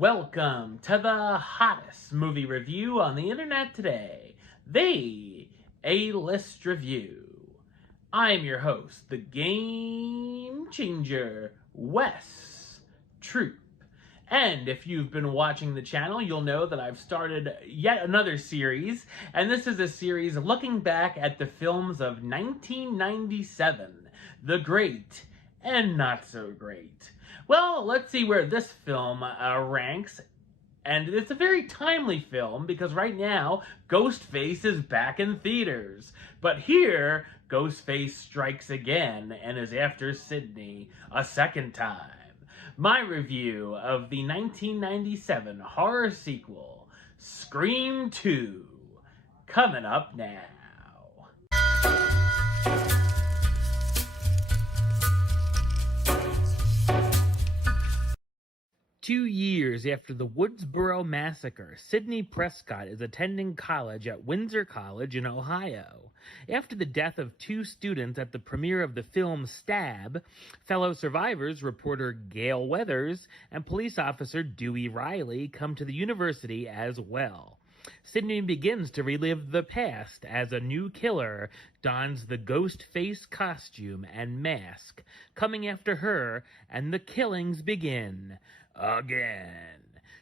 Welcome to the hottest movie review on the internet today, the A-List Review. I'm your host, the Game Changer, Wes Troop. And if you've been watching the channel, you'll know that I've started yet another series, and this is a series looking back at the films of 1997, the great and not so great. Well, let's see where this film ranks. And it's a very timely film because right now, Ghostface is back in theaters. But here, Ghostface strikes again and is after Sidney a second time. My review of the 1997 horror sequel, Scream 2, coming up now. 2 years after the Woodsboro Massacre, Sidney Prescott is attending college at Windsor College in Ohio. After the death of 2 students at the premiere of the film Stab, fellow survivors, reporter Gale Weathers and police officer Dewey Riley, come to the university as well. Sidney begins to relive the past as a new killer dons the ghost face costume and mask, coming after her, and the killings begin again.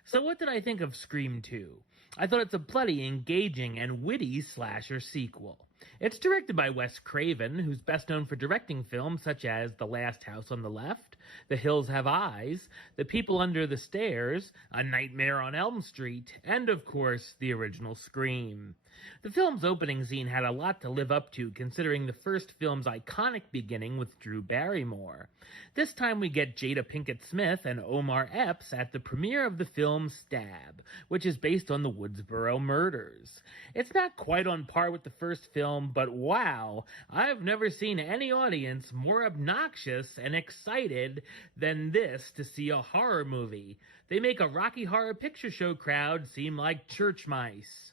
So what did I think of Scream 2? I thought it's a bloody, engaging, and witty slasher sequel. It's directed by Wes Craven, who's best known for directing films such as The Last House on the Left, The Hills Have Eyes, The People Under the Stairs, A Nightmare on Elm Street, and of course, the original Scream. The film's opening scene had a lot to live up to, considering the first film's iconic beginning with Drew Barrymore. This time we get Jada Pinkett Smith and Omar Epps at the premiere of the film Stab, which is based on the Woodsboro murders. It's not quite on par with the first film, but wow, I've never seen any audience more obnoxious and excited than this to see a horror movie. They make a Rocky Horror Picture Show crowd seem like church mice.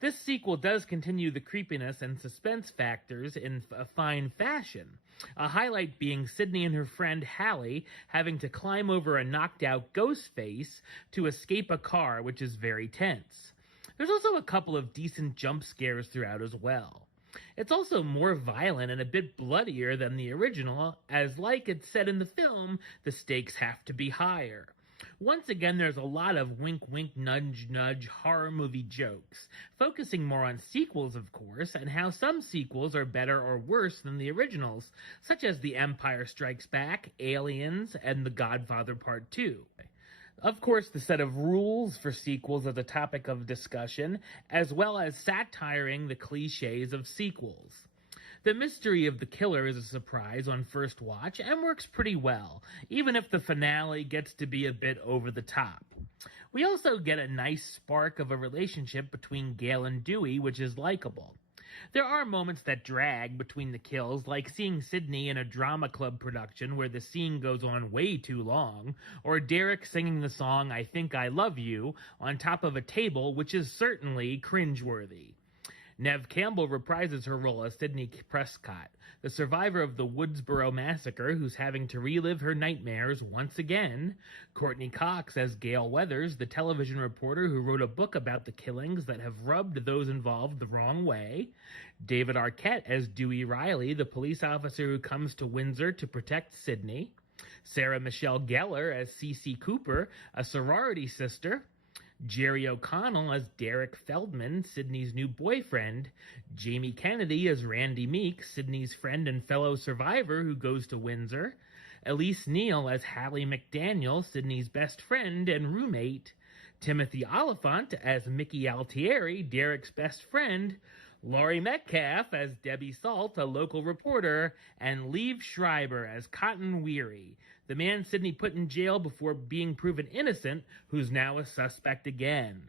This sequel does continue the creepiness and suspense factors in a fine fashion, a highlight being Sidney and her friend Hallie having to climb over a knocked-out Ghostface to escape a car, which is very tense. There's also a couple of decent jump scares throughout as well. It's also more violent and a bit bloodier than the original, as like it said in the film, the stakes have to be higher. Once again, there's a lot of wink-wink, nudge-nudge horror movie jokes, focusing more on sequels, of course, and how some sequels are better or worse than the originals, such as The Empire Strikes Back, Aliens, and The Godfather Part 2. Of course, the set of rules for sequels is a topic of discussion, as well as satiring the cliches of sequels. The mystery of the killer is a surprise on first watch and works pretty well, even if the finale gets to be a bit over the top. We also get a nice spark of a relationship between Gale and Dewey, which is likable. There are moments that drag between the kills, like seeing Sidney in a drama club production where the scene goes on way too long, or Derek singing the song I Think I Love You on top of a table, which is certainly cringeworthy. Neve Campbell reprises her role as Sidney Prescott, the survivor of the Woodsboro Massacre who's having to relive her nightmares once again. Courtney Cox as Gale Weathers, the television reporter who wrote a book about the killings that have rubbed those involved the wrong way. David Arquette as Dewey Riley, the police officer who comes to Windsor to protect Sidney. Sarah Michelle Gellar as Cece Cooper, a sorority sister. Jerry O'Connell as Derek Feldman, Sidney's new boyfriend. Jamie Kennedy as Randy Meek, Sidney's friend and fellow survivor who goes to Windsor. Elise Neal as Hallie McDaniel, Sidney's best friend and roommate. Timothy Oliphant as Mickey Altieri, Derek's best friend. Laurie Metcalf as Debbie Salt, a local reporter, and Liev Schreiber as Cotton Weary, the man Sidney put in jail before being proven innocent, who's now a suspect again.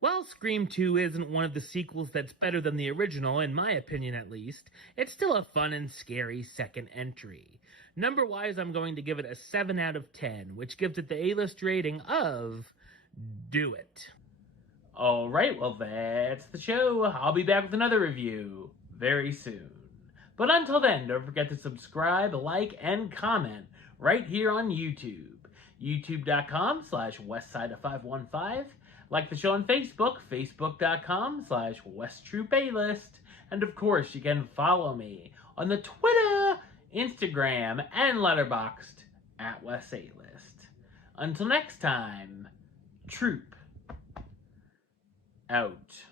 While Scream 2 isn't one of the sequels that's better than the original, in my opinion at least, it's still a fun and scary second entry. Number-wise, I'm going to give it a 7 out of 10, which gives it the A-list rating of Do It. Alright, well that's the show. I'll be back with another review very soon. But until then, don't forget to subscribe, like, and comment right here on YouTube. youtube.com/westside of 515. Like the show on Facebook, facebook.com/WestTruePlaylist. And of course, you can follow me on the Twitter, Instagram, and Letterboxd at West A-List. Until next time, Troop out.